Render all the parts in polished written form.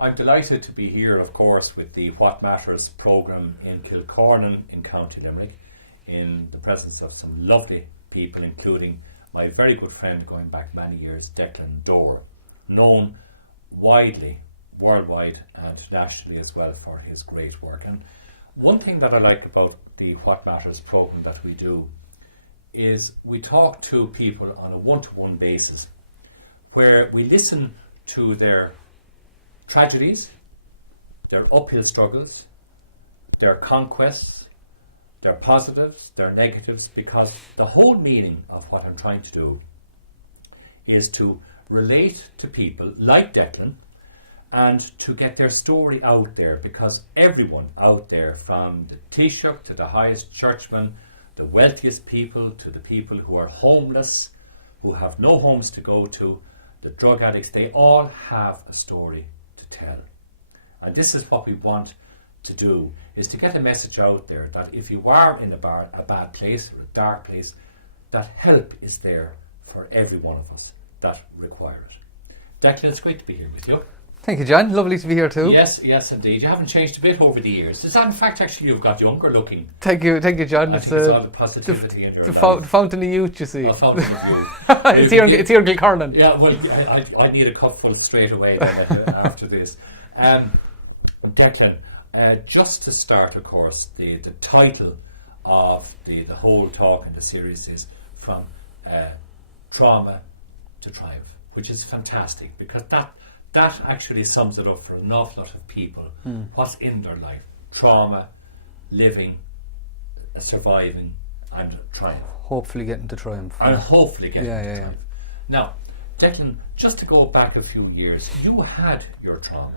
I'm delighted to be here, of course, with the What Matters programme in Kilcornan in County Limerick, in the presence of some lovely people, including my very good friend going back many years, Declan Dore, known widely, worldwide and nationally as well for his great work. And one thing that I like about the What Matters programme that we do is we talk to people on a one-to-one basis, where we listen to their tragedies, their uphill struggles, their conquests, their positives, their negatives, because the whole meaning of what I'm trying to do is to relate to people like Declan and to get their story out there, because everyone out there, from the Taoiseach to the highest churchman, the wealthiest people to the people who are homeless, who have no homes to go to, the drug addicts, they all have a story to tell. And this is what we want to do, is to get a message out there that if you are in a bad place or a dark place, that help is there for every one of us that require it. Declan, it's great to be here with you. Thank you, John. Lovely to be here too. Yes, indeed. You haven't changed a bit over the years. Is that in fact actually you've got younger looking? Thank you, John. I think it's all the positivity in your life. The fountain of youth, you see. A fountain of youth. It's here in Kilcornan. Yeah, well, I need a cupful straight away then, after this. Declan, just to start, of course, the title of the whole talk in the series is From Trauma to Triumph, which is fantastic, because that actually sums it up for an awful lot of people. What's in their life: trauma, living, surviving, and triumph. Hopefully getting to triumph. And hopefully getting to triumph. Yeah. Now, Declan, just to go back a few years, you had your trauma.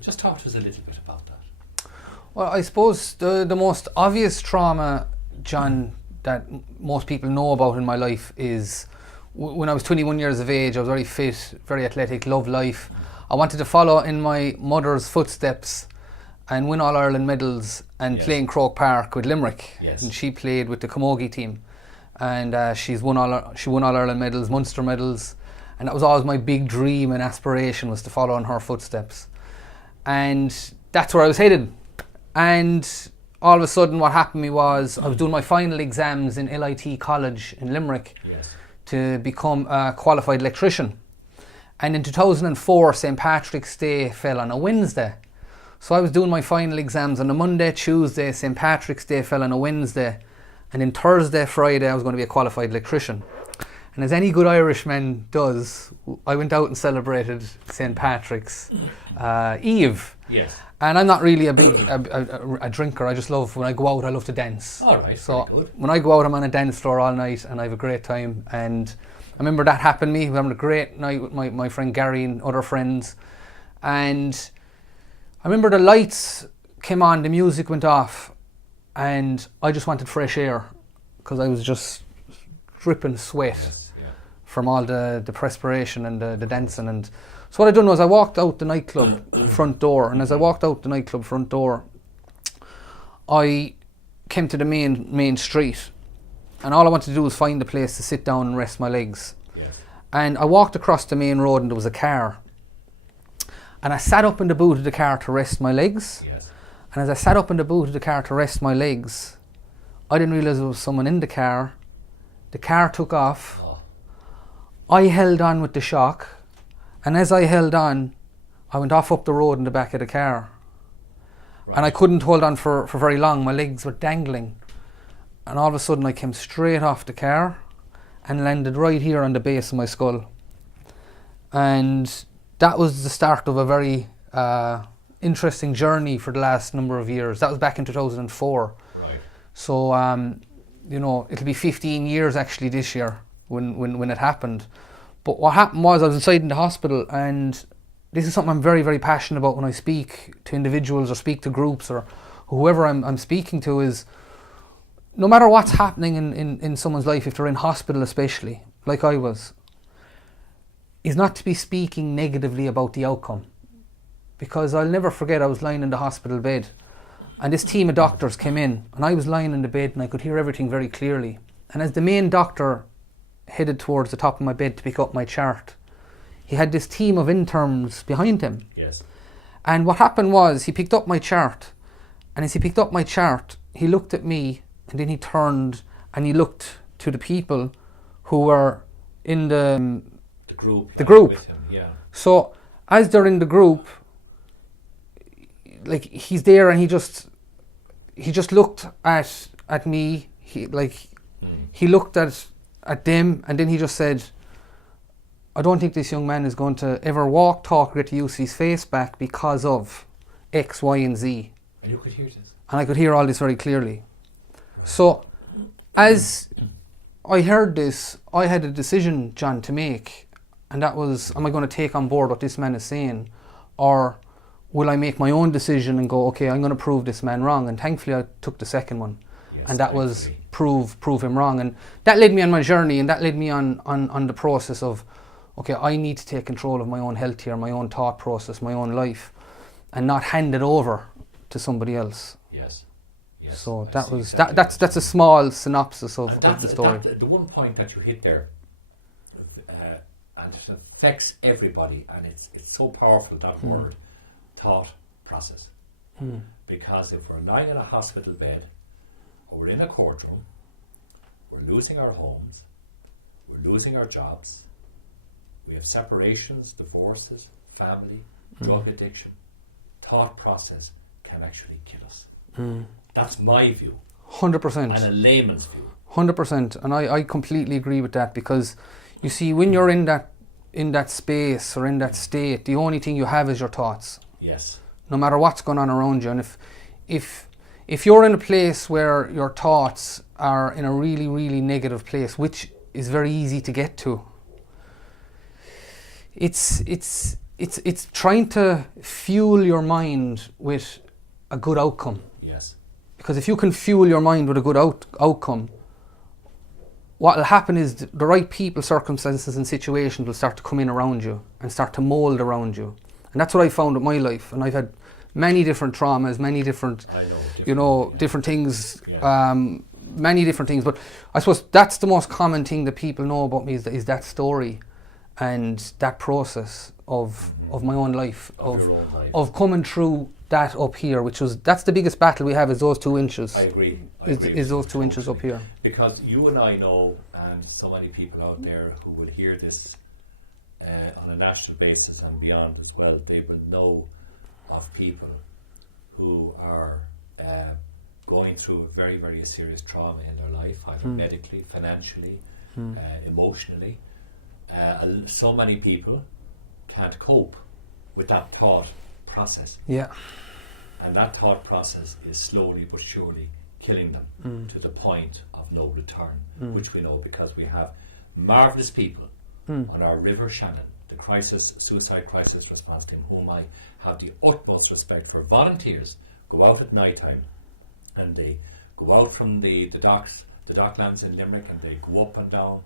Just talk to us a little bit about that. Well, I suppose the most obvious trauma, John, that most people know about in my life is when I was 21 years of age. I was very fit, very athletic, loved life. I wanted to follow in my mother's footsteps and win All-Ireland medals and play in Croke Park with Limerick. Yes. And she played with the Camogie team. And she won All-Ireland medals, Munster medals. And that was always my big dream and aspiration, was to follow in her footsteps. And that's where I was headed. And all of a sudden what happened to me was I was doing my final exams in LIT College in Limerick to become a qualified electrician. And in 2004, St. Patrick's Day fell on a Wednesday. So I was doing my final exams on a Monday, Tuesday, St. Patrick's Day fell on a Wednesday. And then Thursday, Friday, I was going to be a qualified electrician. And as any good Irishman does, I went out and celebrated St. Patrick's Eve. Yes. And I'm not really a big a drinker. I just love, when I go out, I love to dance. All right, so very good. When I go out, I'm on a dance floor all night and I have a great time. And I remember that happened to me. We were having a great night with my friend Gary and other friends. And I remember the lights came on, the music went off, and I just wanted fresh air because I was just dripping sweat from all the perspiration and the dancing. And so what I done was I walked out the nightclub front door, and as I walked out the nightclub front door, I came to the main street, and all I wanted to do was find a place to sit down and rest my legs. And I walked across the main road and there was a car, and I sat up in the boot of the car to rest my legs. And as I sat up in the boot of the car to rest my legs, I didn't realise there was someone in the car. The car took off. I held on with the shock, and as I held on, I went off up the road in the back of the car. And I couldn't hold on for very long. My legs were dangling. And all of a sudden I came straight off the car and landed right here on the base of my skull. And that was the start of a very interesting journey for the last number of years. That was back in 2004. So, it'll be 15 years actually this year when it happened. But what happened was I was inside in the hospital, and this is something I'm very, very passionate about when I speak to individuals or speak to groups or whoever I'm speaking to, is no matter what's happening in someone's life, if they're in hospital especially, like I was, is not to be speaking negatively about the outcome. Because I'll never forget, I was lying in the hospital bed and this team of doctors came in, and I was lying in the bed and I could hear everything very clearly. And as the main doctor headed towards the top of my bed to pick up my chart, he had this team of interns behind him. And what happened was he picked up my chart, and as he picked up my chart, he looked at me, and then he turned and he looked to the people who were in the group. The group. With him, yeah. So as they're in the group, like he's there, and he just looked at me. He looked at them, and then he just said, I don't think this young man is going to ever walk, talk, or get to use his face back because of X, Y, and Z. And you could hear this. And I could hear all this very clearly. So, as I heard this, I had a decision, John, to make. And that was, am I going to take on board what this man is saying? Or will I make my own decision and go, okay, I'm going to prove this man wrong? And thankfully I took the second one. Yes, and that was prove him wrong. And that led me on my journey, and that led me on the process of, okay, I need to take control of my own health here, my own thought process, my own life, and not hand it over to somebody else. Yes. So that's a small synopsis of the story. The one point that you hit there, and it affects everybody, and it's so powerful, that word, thought process. Because if we're lying in a hospital bed, or we're in a courtroom, we're losing our homes, we're losing our jobs, we have separations, divorces, family, drug addiction, thought process can actually kill us. That's my view. 100%. And a layman's view. 100%. And I completely agree with that, because you see, when you're in that space or in that state, the only thing you have is your thoughts. Yes. No matter what's going on around you. And if you're in a place where your thoughts are in a really, really negative place, which is very easy to get to, it's trying to fuel your mind with a good outcome. Yes. Because if you can fuel your mind with a good outcome, what will happen is the right people, circumstances and situations will start to come in around you and start to mould around you. And that's what I found in my life. And I've had many different traumas, many different, different things, many different things. But I suppose that's the most common thing that people know about me is that story and that process of my own life, of coming through that up here, that's the biggest battle we have, is those 2 inches. I agree. Is those 2 inches up here. Because you and I know, and so many people out there who will hear this on a national basis and beyond as well, they will know of people who are going through a very, very serious trauma in their life, either medically, financially, emotionally. So many people can't cope with that thought process. Yeah. And that thought process is slowly but surely killing them to the point of no return, which we know because we have marvellous people on our River Shannon, the suicide crisis response team, whom I have the utmost respect for. Volunteers go out at night time, and they go out from the docklands in Limerick, and they go up and down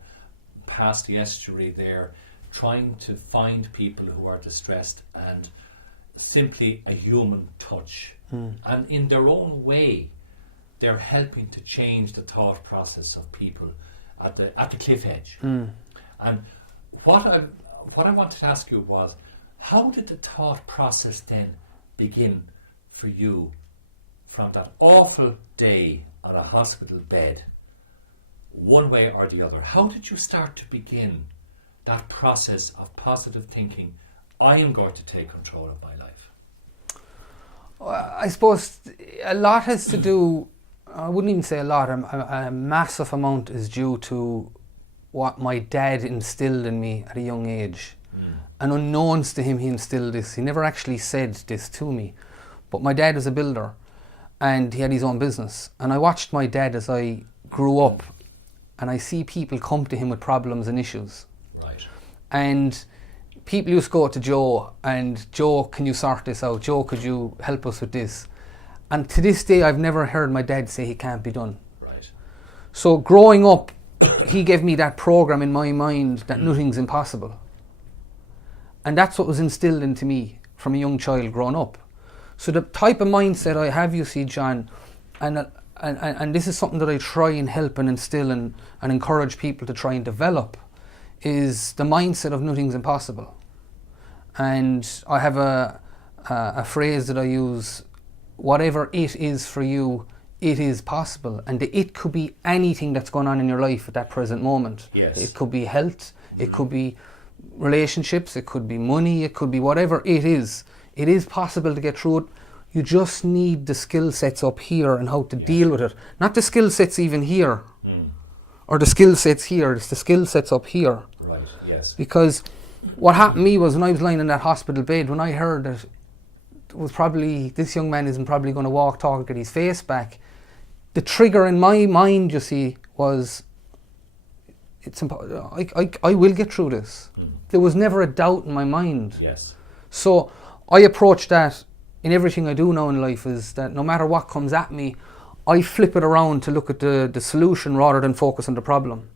past the estuary there, trying to find people who are distressed, and simply a human touch. And in their own way, they're helping to change the thought process of people at the cliff edge. And what I wanted to ask you was, how did the thought process then begin for you from that awful day on a hospital bed, one way or the other? How did you start to begin that process of positive thinking? I am going to take control of my life. I suppose a lot has to do, I wouldn't even say a lot, a massive amount is due to what my dad instilled in me at a young age. And unknowns to him, he instilled this. He never actually said this to me. But my dad was a builder, and he had his own business. And I watched my dad as I grew up, and I see people come to him with problems and issues. Right. And people used to go to Joe, and Joe, can you sort this out? Joe, could you help us with this? And to this day, I've never heard my dad say he can't be done. Right. So growing up, he gave me that program in my mind that nothing's impossible. And that's what was instilled into me from a young child growing up. So the type of mindset I have, you see, John, and this is something that I try and help and instill and encourage people to try and develop, is the mindset of nothing's impossible. And I have a phrase that I use, whatever it is for you, it is possible. And the it could be anything that's going on in your life at that present moment. Yes. It could be health, it could be relationships, it could be money, it could be whatever it is. It is possible to get through it. You just need the skill sets up here and how to deal with it. Not the skill sets even here, or the skill sets here, it's the skill sets up here. Right, yes. Because what happened to me was when I was lying in that hospital bed, when I heard that it was probably, this young man isn't probably going to walk, talk, get his face back, the trigger in my mind, you see, was, I will get through this. There was never a doubt in my mind. Yes. So I approach that in everything I do now in life, is that no matter what comes at me, I flip it around to look at the solution rather than focus on the problem.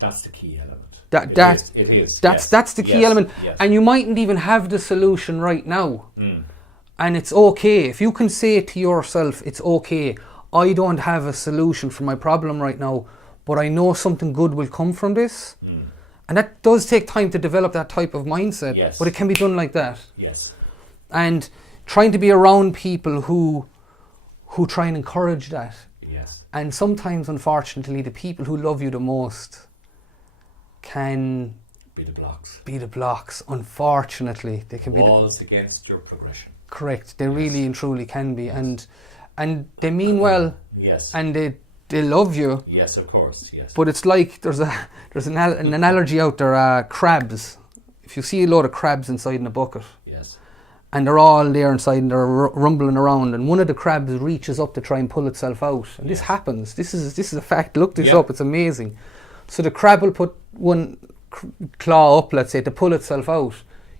That's the key element. It is. That's the key element. Yes. And you mightn't even have the solution right now. And it's okay. If you can say to yourself, it's okay, I don't have a solution for my problem right now, but I know something good will come from this. And that does take time to develop that type of mindset. Yes. But it can be done like that. Yes. And trying to be around people who try and encourage that. Yes. And sometimes, unfortunately, the people who love you the most can Be the blocks. Unfortunately, they can be walls against your progression. Correct. They really and truly can be, and they mean well. Yes. And they love you. Yes, of course. Yes. But it's like there's an analogy out there. Crabs. If you see a load of crabs inside in a bucket. Yes. And they're all there inside and they're rumbling around, and one of the crabs reaches up to try and pull itself out, and this happens. This is a fact. Look this up. It's amazing. So the crab will put one claw up, let's say, to pull itself out.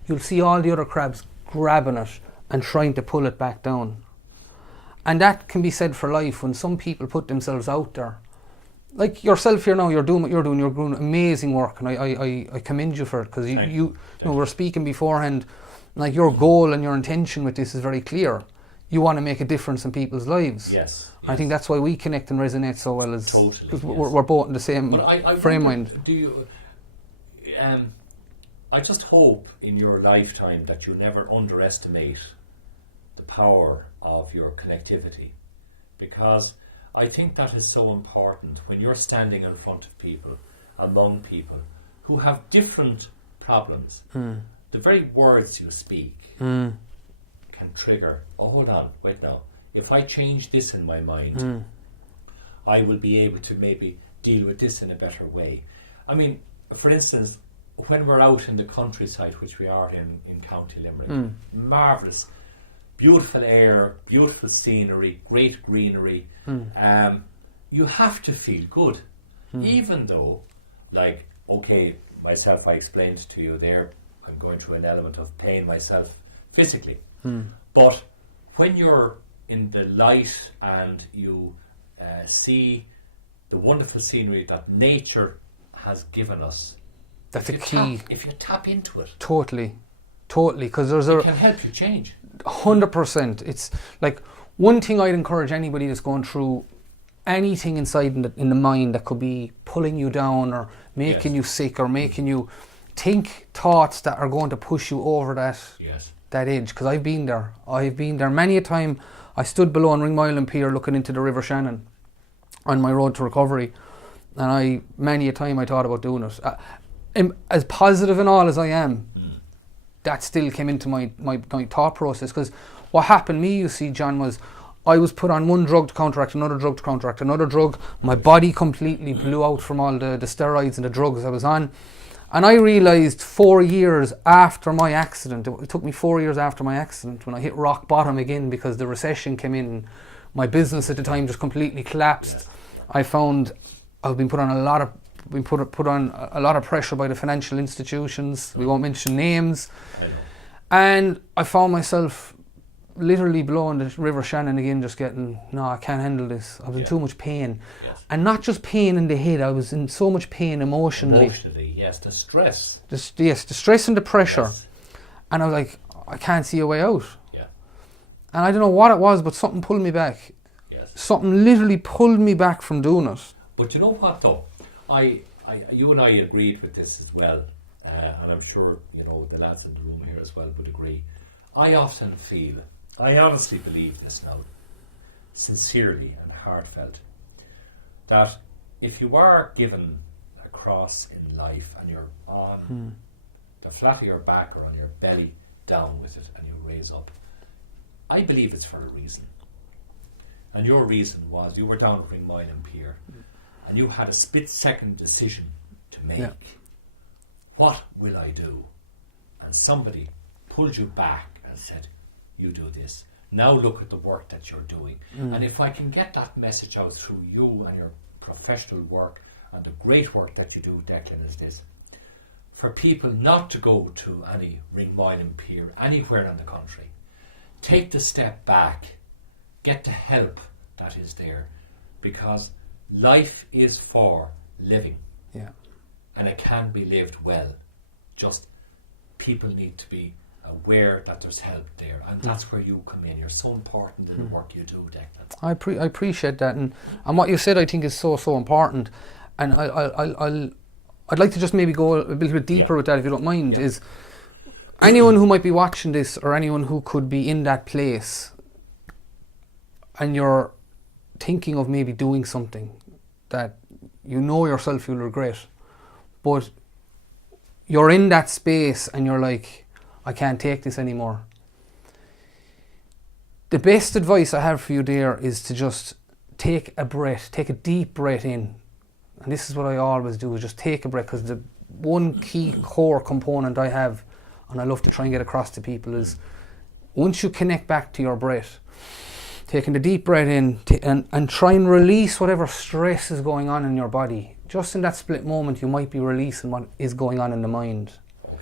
You'll see all the other crabs grabbing it and trying to pull it back down. And that can be said for life. When some people put themselves out there, like yourself here now, you're doing what you're doing. You're doing amazing work, and I commend you for it, because you know, we're speaking beforehand. Like, your goal and your intention with this is very clear. You want to make a difference in people's lives. Yes. I think that's why we connect and resonate so well, as because we're both in the same frame mind. Do you? I just hope in your lifetime that you never underestimate the power of your connectivity, because I think that is so important when you're standing in front of people, among people who have different problems. The very words you speak can trigger, oh, hold on, wait now. If I change this in my mind, I will be able to maybe deal with this in a better way. I mean, for instance, when we're out in the countryside, which we are in County Limerick, marvellous, beautiful air, beautiful scenery, great greenery, you have to feel good. Even though, like, okay, myself, I explained to you there, I'm going through an element of pain myself physically. But when you're in the light and you see the wonderful scenery that nature has given us, that's a key. If you tap into it, totally, because it can help you change. 100%. It's like, one thing I'd encourage anybody that's going through anything inside in the mind that could be pulling you down or making you sick or making you think thoughts that are going to push you over that edge, because I've been there many a time. I stood below on Ringmile Pier looking into the River Shannon on my road to recovery, and many a time I thought about doing it. As positive and all as I am, that still came into my thought process, because what happened to me, you see, John, was I was put on one drug to counteract another drug to counteract another drug. My body completely blew out from all the steroids and the drugs I was on. And I realised 4 years after my accident, it took me 4 years after my accident, when I hit rock bottom again because the recession came in, my business at the time just completely collapsed. I found I've been put on a lot of pressure by the financial institutions. We won't mention names. And I found myself literally blowing the River Shannon again, just getting, no, I can't handle this. I was in too much pain. And not just pain in the head, I was in so much pain emotionally. The stress. The stress and the pressure. And I was like, I can't see a way out. And I don't know what it was, but something pulled me back. Something literally pulled me back from doing it. But you know what, though? You and I agreed with this as well, and I'm sure, you know, the lads in the room here as well would agree. I often feel, I honestly believe this now, sincerely and heartfelt, that if you are given a cross in life and you're on the flat of your back or on your belly down with it and you raise up, I believe it's for a reason. And your reason was you were down at Ringmile and Pier and you had a split-second decision to make. Yeah. What will I do? And somebody pulled you back and said, you do this. Now look at the work that you're doing. And if I can get that message out through you and your professional work and the great work that you do, Declan, is this. For people not to go to any Ringmile and Pier, anywhere in the country, take the step back, get the help that is there, because life is for living. Yeah. And it can be lived well. Just people need to be aware that there's help there, and that's where you come in. You're so important in the work you do, Declan. I appreciate that, and what you said I think is so important, and I'd like to just maybe go a little bit deeper with that, if you don't mind. Is anyone who might be watching this, or anyone who could be in that place, and you're thinking of maybe doing something that you know yourself you'll regret, but you're in that space and you're like, I can't take this anymore. The best advice I have for you there is to just take a breath, take a deep breath in. And this is what I always do, is just take a breath, because the one key core component I have, and I love to try and get across to people, is once you connect back to your breath, taking the deep breath in and try and release whatever stress is going on in your body. Just in that split moment, you might be releasing what is going on in the mind.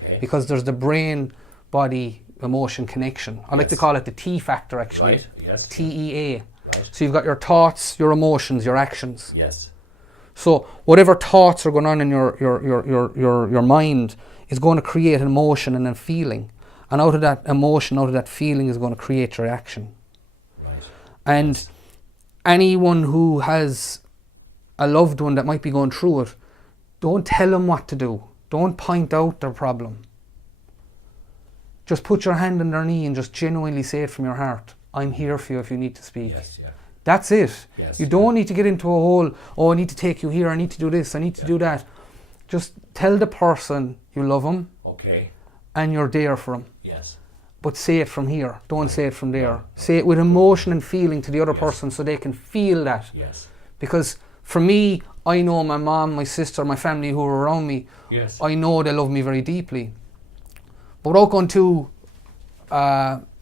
Okay. Because there's the brain, body, emotion connection. I like to call it the T factor, actually. Right, yes. TEA. Right. So you've got your thoughts, your emotions, your actions. Yes. So whatever thoughts are going on in your mind is going to create an emotion and a feeling. And out of that emotion, out of that feeling is going to create your action. Right. And anyone who has a loved one that might be going through it, don't tell them what to do. Don't point out their problem. Just put your hand on their knee and just genuinely say it from your heart. I'm here for you if you need to speak. Yes, yeah. That's it. Yes. You don't need to get into a whole, I need to take you here, I need to do this, I need to do that. Just tell the person you love them. Okay. And you're there for them. Yes. But say it from here. Don't say it from there. Say it with emotion and feeling to the other Yes. person so they can feel that. Yes. Because for me, I know my mom, my sister, my family who are around me, Yes. I know they love me very deeply. But without going too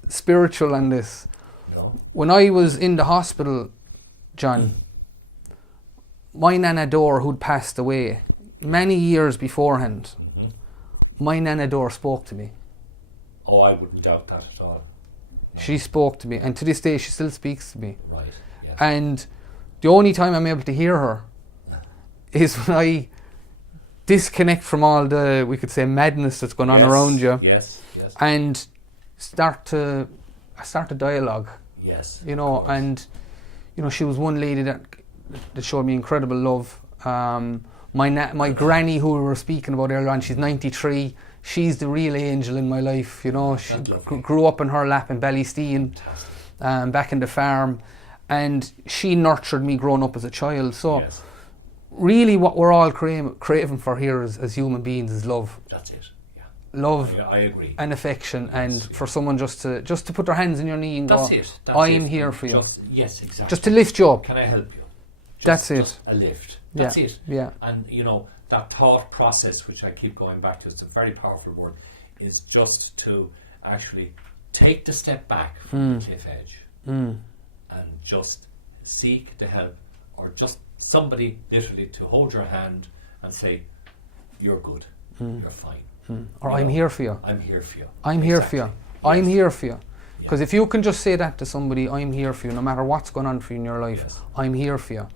spiritual on this, No. when I was in the hospital, John, my Nana Dore, who'd passed away many years beforehand, my Nana Dore spoke to me. Oh, I wouldn't doubt that at all. She spoke to me, and to this day she still speaks to me. Right. Yes. And the only time I'm able to hear her is when I disconnect from all the, we could say, madness that's going on Yes. around you, Yes. Yes. and start a dialogue. Yes. You know, and you know, she was one lady that showed me incredible love. My granny, who we were speaking about earlier on, she's 93. She's the real angel in my life. You know, she grew up in her lap in Ballysteen, back in the farm, and she nurtured me growing up as a child. So, Yes. really, what we're all craving for here as human beings is love. That's it. Yeah. Love. I agree. And affection, and Yes, for someone just to put their hands in your knee and That's go, it. That's I'm it. here for you. Yes, exactly. Just to lift you up. Can I help you? That's it. Just a lift. That's Yeah, it. yeah. And you know, that thought process, which I keep going back to, it's a very powerful word, is just to actually take the step back from the cliff edge and just seek the help, or just somebody literally to hold your hand and say, you're good, you're fine. Or You I'm know, here for you. I'm here for you. I'm here for you. Exactly. I'm Yes. here for you. Because Yes. if you can just say that to somebody, I'm here for you, no matter what's going on for you in your life, Yes. I'm here for you.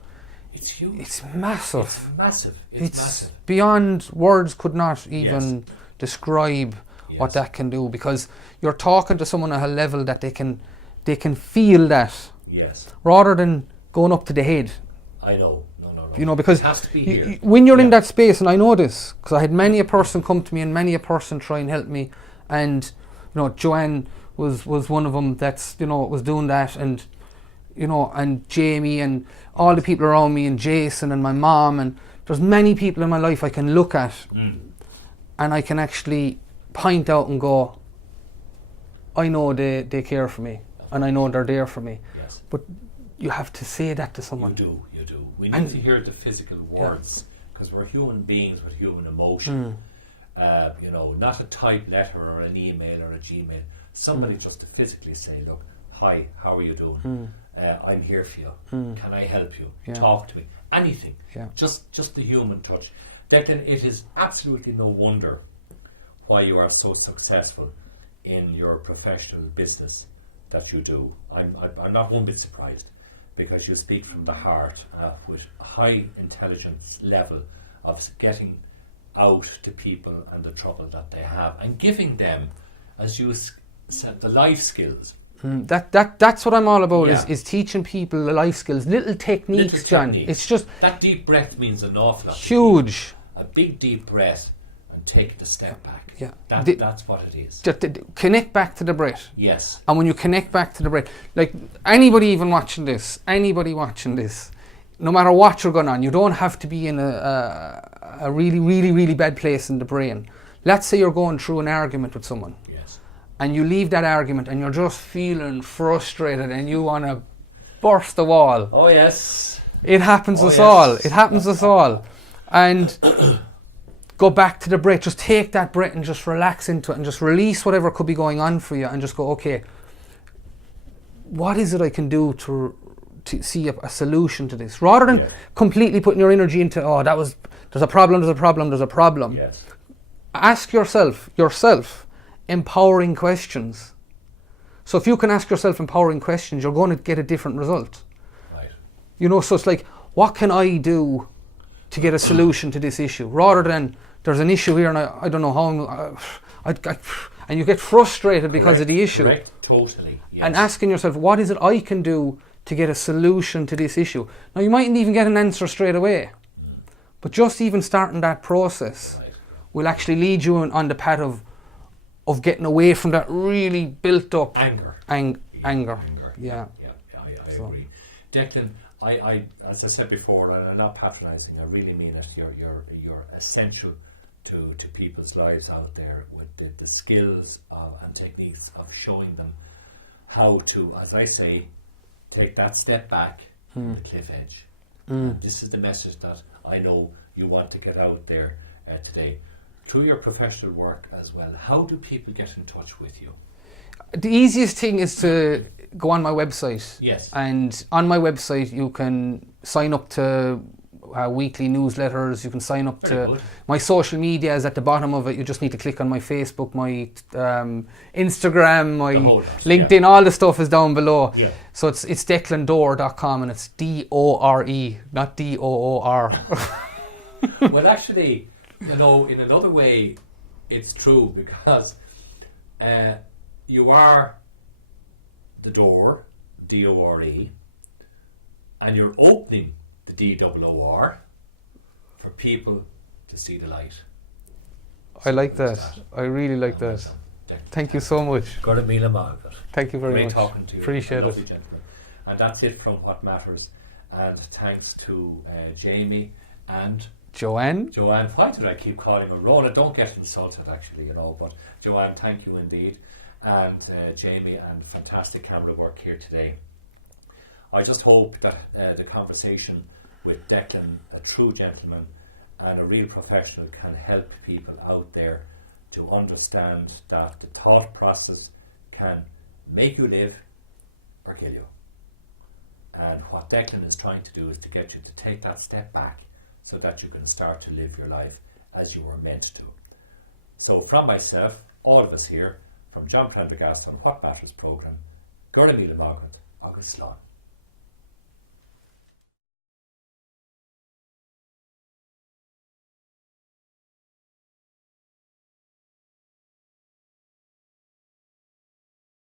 It's huge. It's massive. It's massive. It's It's massive. beyond words could not even describe what Yes. that can do, because you're talking to someone at a level that they can feel that, Yes. rather than going up to the head. I know. No. You know, because it has to be here. when you're in Yeah. that space, and I know this, because I had many a person come to me and many a person try and help me, and you know, Joanne, was one of them that's, was doing that, and and Jamie and all the people around me, and Jason and my mom, and there's many people in my life I can look at and I can actually point out and go, I know they care for me, and I know they're there for me. Yes. But you have to say that to someone. You do. We need to hear the physical words, because we're human beings with human emotion. Not a typed letter or an email or a Gmail. Somebody just to physically say, look, hi, how are you doing? I'm here for you. Can I help you? Yeah. Talk to me. Anything. Yeah. Just the human touch. Declan, it is absolutely no wonder why you are so successful in your professional business that you do. I'm not one bit surprised, because you speak from the heart with a high intelligence level of getting out to people and the trouble that they have, and giving them, as you said, the life skills. That's what I'm all about, is teaching people the life skills, little techniques, John. It's just that deep breath means an awful lot. Huge. A big deep breath and take it a step back. Yeah. That's what it is. Connect back to the breath. Yes. And when you connect back to the breath, like anybody watching this, no matter what you're going on, you don't have to be in a really, really, really bad place in the brain. Let's say you're going through an argument with someone. Yes. And you leave that argument and you're just feeling frustrated and you want to burst the wall. Oh, yes. It happens us all. It happens us all. And go back to the breath. Just take that breath and just relax into it and just release whatever could be going on for you, and just go, okay, what is it I can do to see a solution to this, rather than completely putting your energy into, there's a problem. Yes. Ask yourself empowering questions. So if you can ask yourself empowering questions, you're going to get a different result. Right. So it's like, what can I do to get a solution to this issue, rather than there's an issue here and I don't know how and you get frustrated because of the issue. Correct. Totally. Yes. And asking yourself, what is it I can do to get a solution to this issue? Now, you mightn't even get an answer straight away, but just even starting that process will actually lead you on the path of getting away from that really built up anger. Anger. Yeah, I agree. Declan, I as I said before, and I'm not patronising, I really mean it. You're essential to people's lives out there, with the skills and techniques of showing them how to, as I say, take that step back from the cliff edge. This is the message that I know you want to get out there today, through your professional work as well. How do people get in touch with you? The easiest thing is to go on my website. Yes. And on my website you can sign up to weekly newsletters. You can sign up to my social media is at the bottom of it. You just need to click on my Facebook, my Instagram, my LinkedIn. All the stuff is down below. Yeah. So it's declandore.com, and it's DORE, not DOOR. Well, actually, in another way, it's true, because you are the door, DORE, and you're opening the DOOR for people to see the light. I like that. I really like that. Thank you so much. Got a meal of Margaret. Thank you very much. Great talking to you. Appreciate it. Gentleman. And that's it from What Matters. And thanks to Jamie and Joanne. Why did I keep calling her Rona? Don't get insulted, actually, but Joanne, thank you indeed. And Jamie, and fantastic camera work here today. I just hope that the conversation with Declan, a true gentleman and a real professional, can help people out there to understand that the thought process can make you live or kill you. And what Declan is trying to do is to get you to take that step back, so that you can start to live your life as you were meant to. So from myself, all of us here, from John Prendergast on What Matters programme, Gurla Míle Margaret, Agus Slán.